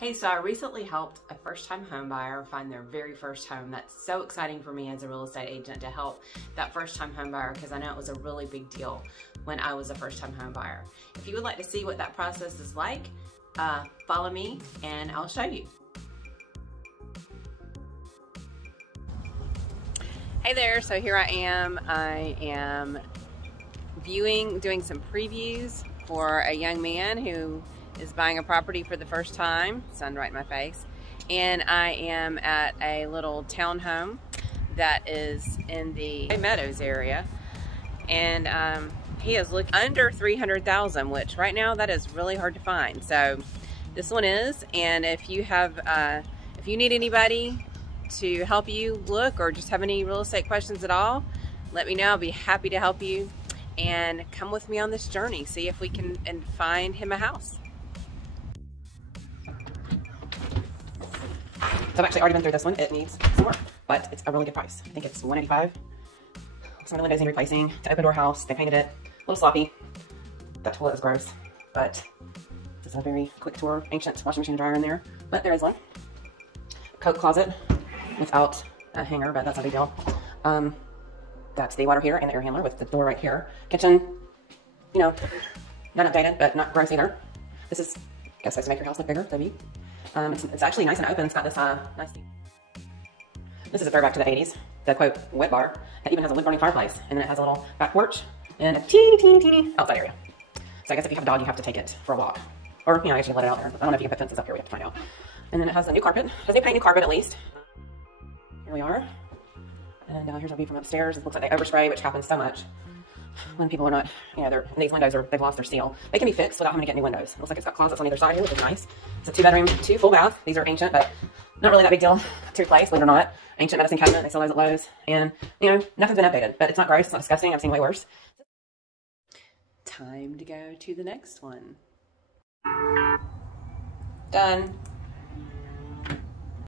Hey, so I recently helped a first-time home buyer find their very first home. That's so exciting for me as a real estate agent to help that first-time home buyer, because I know it was a really big deal when I was a first-time home buyer. If you would like to see what that process is like, follow me and I'll show you. Hey there, so here I am. I am doing some previews for a young man who is buying a property for the first time. Sun right in my face. And I am at a little townhome that is in the Meadows area. And he is looking under $300,000, which right now that is really hard to find. So this one is, and if you need anybody to help you look or just have any real estate questions at all, let me know. I'll be happy to help you, and come with me on this journey. See if we can find him a house. So I've actually already been through this one. It needs some work, but it's a really good price. I think it's $185. Some of the windows need replacing. It's an open door house. They painted it a little sloppy. That toilet is gross, but this is a very quick tour. Ancient washing machine and dryer in there, but there is one. Coat closet without a hanger, but that's not a big deal. That's the water heater and the air handler with the door right here. Kitchen, you know, not updated, but not gross either. This is, I guess, supposed to make your house look bigger, W. It's actually nice and open. It's got this nice thing. This is a throwback to the 80s, the quote wet bar. It even has a wood burning fireplace, and then it has a little back porch and a teeny outside area. So I guess if you have a dog, you have to take it for a walk, or I guess you let it out there. I don't know if you can put fences up here. We have to find out. And then it has a new carpet. It has new paint, new carpet at least. Here we are, and here's our view from upstairs. It looks like they overspray, which happens so much when people are not, these windows they've lost their seal. They can be fixed without having to get new windows. It looks like it's got closets on either side here, which is nice. It's a 2-bedroom, 2 full bath. These are ancient, but not really that big deal to replace, believe it or not. Ancient medicine cabinet, they sell those at Lowe's. And, nothing's been updated, but it's not gross, it's not disgusting. I've seen way worse. Time to go to the next one. Done.